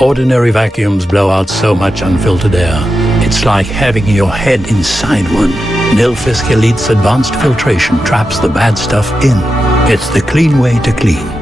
Ordinary vacuums blow out so much unfiltered air. It's like having your head inside one. Nilfisk Elite's advanced filtration traps the bad stuff in. It's the clean way to clean.